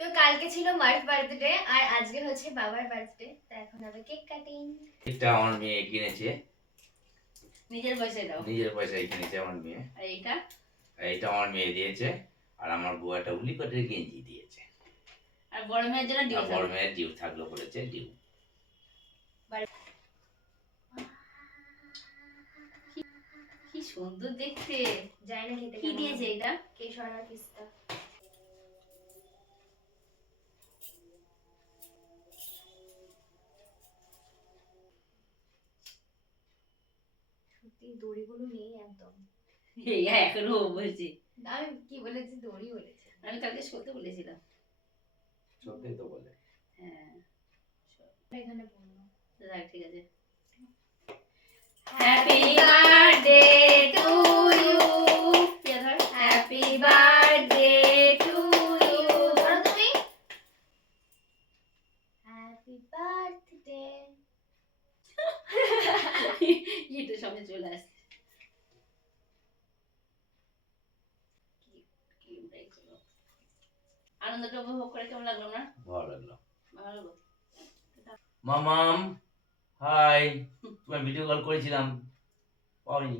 তো কালকে ছিল মার বার্থডে আর আজকে হচ্ছে বাবার বার্থডে, তো এখন হবে কেক কাটিং। এটা আমার মেয়ে কিনেছে, নিজের পয়সায় দাও। নিজের পয়সায় কিনেছে আমার মেয়ে। আর এইটা এইটা আমার মেয়ে দিয়েছে। আর আমার বউ একটা উলিকটের গেঞ্জি দিয়েছে। আর বড় মেয়ের জন্য ডিউ আর বড় মেয়ের ডিউ থাকলো বলেছে, ডিউ। কি সুন্দর দেখতে। যাই না খেতে কি দিয়েছে এটা? কেশর আর পিস্তা। সত্যি দড়িগুলো নেই একদম। এই এখনো বলছি। আমি কি বলেছি, দড়ি বলেছি। আমি কালকে সত্যি বলেছিলাম। সত্যি তো বলে। হ্যাঁ এখানে বলবো। রাখ, ঠিক আছে। Happy birthday to you, happy happy birthday to you. ধরো তুমি। Happy birthday. এটা সবাই চলে আসছে। আনন্দটা উপভোগ করে কেমন লাগলো না? ভালো লাগলো। ভালো লাগলো। মামাম হাই, তোমার ভিডিও কল করেছিলাম, পাওনি।